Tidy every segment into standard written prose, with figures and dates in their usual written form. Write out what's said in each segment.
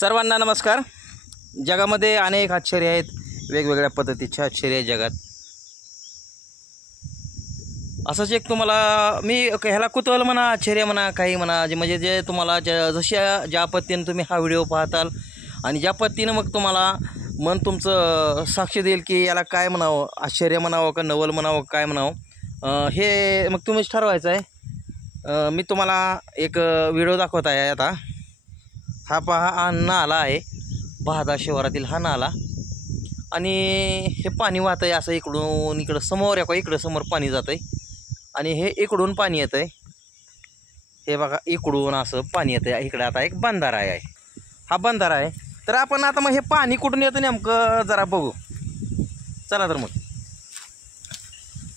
सर्वांना नमस्कार। जगामध्ये अनेक आश्चर्य आहेत, वेगवेगळ्या पद्धतीचे आश्चर्य आहेत जगात। असंच एक तुम्हाला मी ह्याला कुतूहल म्हणा, आश्चर्य म्हणा, काही म्हणा, म्हणजे जे तुम्हाला ज्या पद्धतीने तुम्ही हा व्हिडिओ पाहताल आणि ज्या पद्धतीने मग तुम्हाला मन तुमचं साक्ष देईल की याला काय म्हणावं, आश्चर्य म्हणावं का नवल म्हणावं, काय म्हणावं, हे मग तुम्हीच ठरवायचं आहे। मी तुम्हाला एक व्हिडिओ दाखवत आहे आता। हा पहा, हा नाला आहे, बहादा शिवारातील हा नाला, आणि हे पाणी वाहत आहे असं इकडून इकडं समोर इकडं समोर पाणी जात आहे आणि हे इकडून पाणी येतं आहे। हे बघा, इकडून असं पाणी येतं आहे। इकडे आता एक बंधारा आहे, हा बंधारा आहे। तर आपण आता मग हे पाणी कुठून येतं नेमकं जरा बघू, चला तर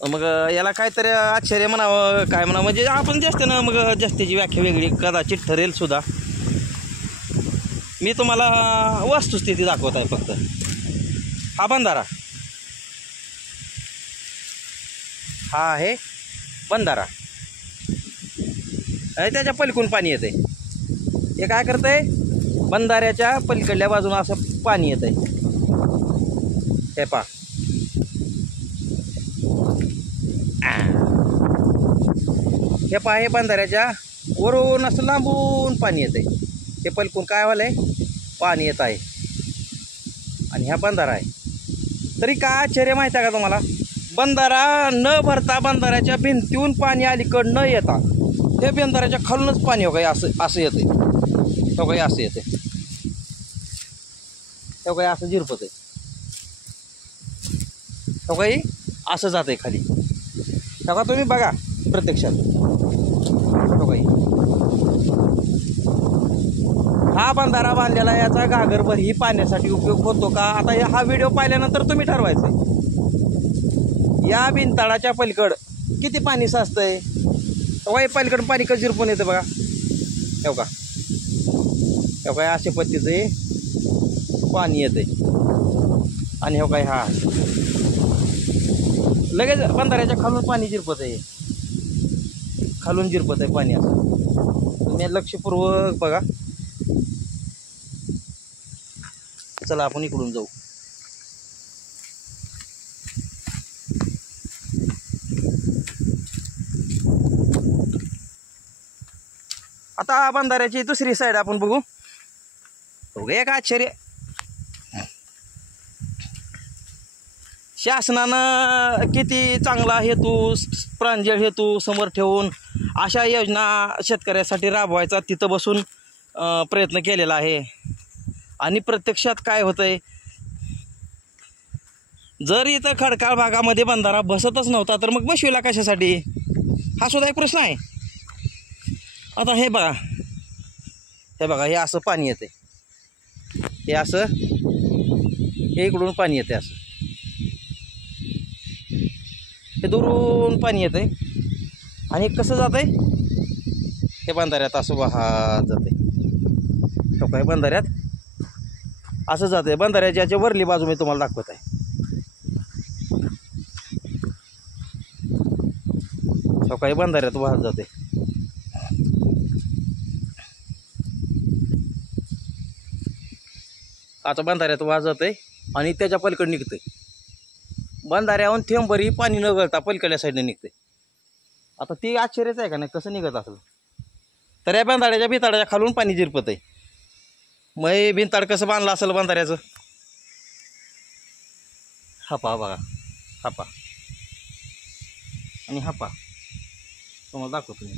मग याला काहीतरी आश्चर्य म्हणावं, काय म्हणावं, म्हणजे आपण जास्त ना मग जास्तीची व्याख्या वेगळी कदाचित ठरेल सुद्धा। मी तुम्हाला वस्तुस्थिती दाखवत आहे फक्त। हा बंधारा, हा आहे बंधारा, आणि त्याच्या पलीकडून पाणी येते। हे काय करतंय, बंधाऱ्याच्या पलीकडल्या बाजूला असं पाणी येतंय। हे पहा, हे पहा, हे बंधाऱ्याच्या वरून असं लांबून पाणी येतंय। हे पलकून काय व्हायलंय, पाणी येत आहे, आणि हा बंधारा आहे। तरी काय आश्चर्य माहिती आहे का तुम्हाला, बंधारा न भरता बंधाऱ्याच्या भिंतीहून पाणी अलीकड न येता हे बंधाऱ्याच्या खालूनच पाणी हो असं येते। हो काही असं येते, हो काही असं झिरपत आहे, हो काही असं जात आहे खाली। तेव्हा तुम्ही बघा प्रत्यक्षात, हो काही हा बंधारा बांधलेला, याचा घागरभर ही पाण्यासाठी उपयोग होतो का? आता हा व्हिडिओ पाहिल्यानंतर तुम्ही ठरवायचं या बिनताळाच्या पलीकड किती पाणी साचतंय। तेव्हा पलीकड पाणी कसं झिरपून येतं बघा, हो का, हो काय अशा पद्धतीचे पाणी येते, आणि हो काय हा लगेच बंधाऱ्याच्या खालून पाणी झिरपत आहे, खालून झिरपत आहे पाणी असं। तुम्ही लक्षपूर्वक बघा। चला आपण इकडून जाऊ। आता बंधाऱ्याची दुसरी साईड आपण बघू। एक आश्चर्य, शासनानं किती चांगला हेतू, प्रांजळ हेतू समोर ठेवून अशा योजना शेतकऱ्यासाठी राबवायचा तिथं बसून प्रयत्न केलेला आहे, आणि प्रत्यक्षात काय होतंय, जर इथं खडकाळ भागामध्ये बंधारा बसतच नव्हता तर मग बसविला कशासाठी, हा सुद्धा एक प्रश्न आहे। आता हे बघा, हे बघा, हे असं पाणी येते, हे असं, हे इकडून पाणी येते असं, हे दुरून पाणी येते, आणि कसं जात आहे, हे बंधाऱ्यात असं वाहत जाते। तो काय बंधाऱ्यात असं जाते, बंधाऱ्याच्या वरली बाजू मी तुम्हाला दाखवत आहे। तो काही बंधाऱ्यात वाहत जाते, आता बंधाऱ्यात वाहत जाते आणि त्याच्या पलीकडे निघते। बंधाऱ्याहून थेंबरी पाणी न गळता पलीकडल्या साईडने निघते। आता ती आश्चर्यच आहे का नाही, कसं निघत असेल। तर या बंधाऱ्याच्या भिताडाच्या खालून पाणी झिरपत आहे। मग हे भिंताड कसं बांधलं असेल बंधाऱ्याचं, हा पहा बघा, हा पहा, आणि हा पहा, तुम्हाला दाखवतो मी।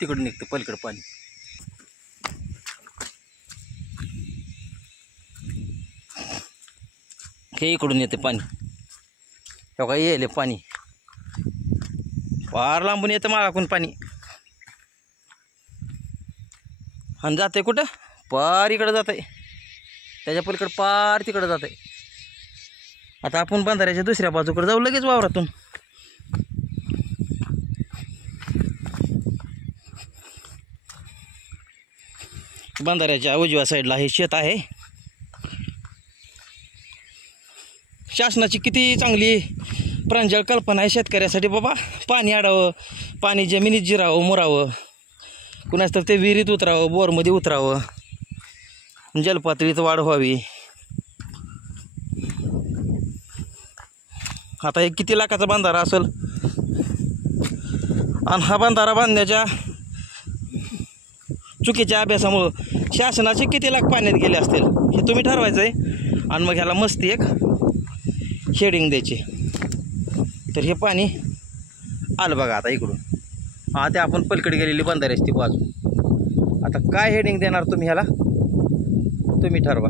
तिकडून निघतं पलीकडं पाणी, हे इकडून येते पाणी, हो का, येले पाणी फार लांबून येतं मागाकून पाणी, आणि जाते कुठं, पार इकडं जात आहे, त्याच्या पलीकडं पार तिकडं जात आहे। आता आपण बंधाऱ्याच्या दुसऱ्या बाजूकडे जाऊ लगेच वावरातून। बंधाऱ्याच्या उजव्या साईडला हे शेत आहे. शासनाची किती चांगली प्रांजळ कल्पना आहे शेतकऱ्यासाठी बाबा. पाणी अडावं, पाणी जमिनीत जिरावं मुरावं, कुणाच तर ते विहिरीत उतरावं, बोरमध्ये उतरावं, जलपातळीत वाढ व्हावी. आता हे किती लाखाचा बंधारा असेल, आणि हा बंधारा बांधण्याच्या चुकीच्या अभ्यासामुळं शासनाचे किती लाख पाण्यात गेले असतील हे तुम्ही ठरवायचं आहे. आणि मग ह्याला मस्ती एक शेडिंग द्यायची. तर हे पाणी आलं बघा आता इकडून. हा ते आपण पलीकडे गेलेली बंधाऱ्याची ती बाजू. आता काय हेडिंग देणार तुम्ही ह्याला तुम्ही ठरवा.